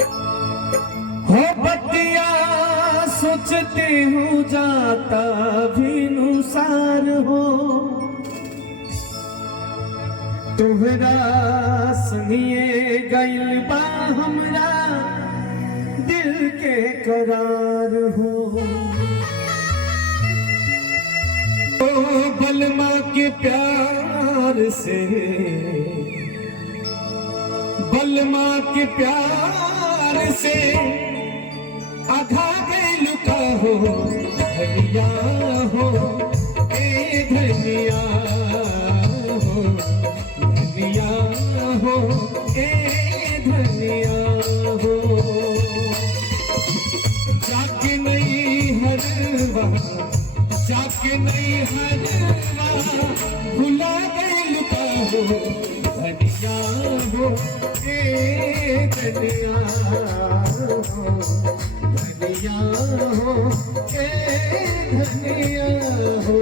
हो बतिया सोचते हूँ जाता भी नुसार हो, तोहरा सनिए गइल बा हमरा दिल के करार हो। ओ बलमा के प्यार से, बलमा के प्यार से आधा गइल का हो धनिया हो, ए धनिया हो, धनिया हो, ए धनिया हो। जाके नहीं हरवा, जाके नहीं हरवा, भुला गइल का हो धनिया हो, ए धनिया हो, धनिया हो, ए धनिया हो।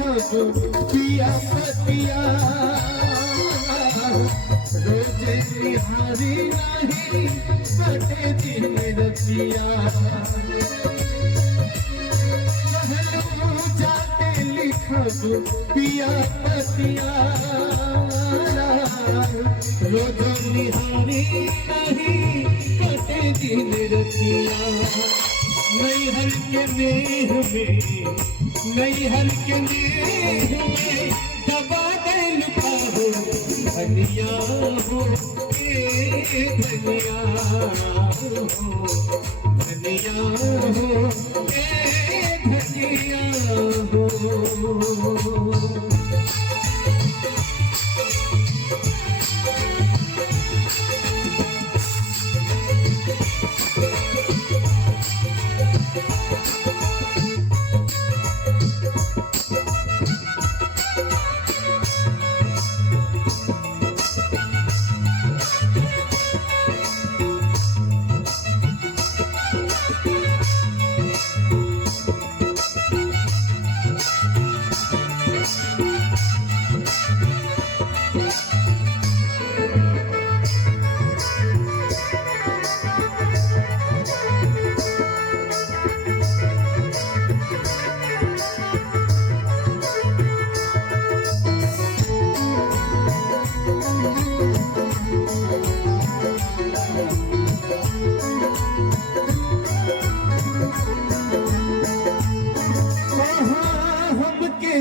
पिया पतिया रोजे निहारी नहीं कटे दिन रतिया, जाते लिखब पिया पतिया रोजे निहारी नहीं कटे दिन रतिया। नैहर के नेह में, नैहर के नेह में दबा गइल का हो धनिया हो, ए धनिया हो, धनिया हो, ए धनिया हो।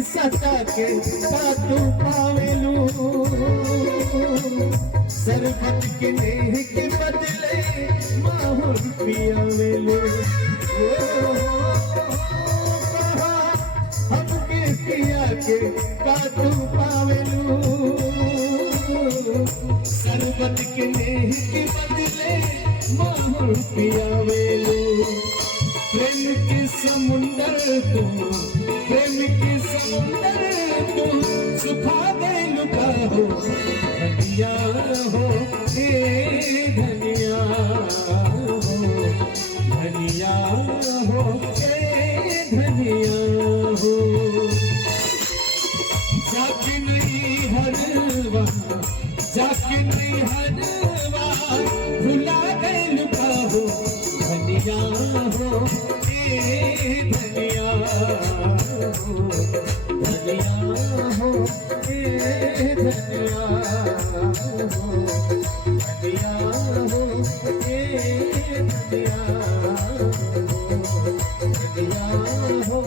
सता के तू पावेलू, सरबत के नेह के बदले माहौल पियावेलू। हमके पिया के तू पावेलू, सरबत के नेह के बदले माहौल पियावेलू। प्रेम के समुंदर तू, प्रेम के समुंदर तू सुखा गइल का हो धनिया हो, ए धनिया हो, धनिया हो, ए धनिया हो। जाके नहीं हरवा, जाके नहीं हरवा, भुला गइल का हो धनिया हो, ए धनिया हो, धनिया हो, ए धनिया हो, धनिया हो, ए धनिया हो, धनिया हो।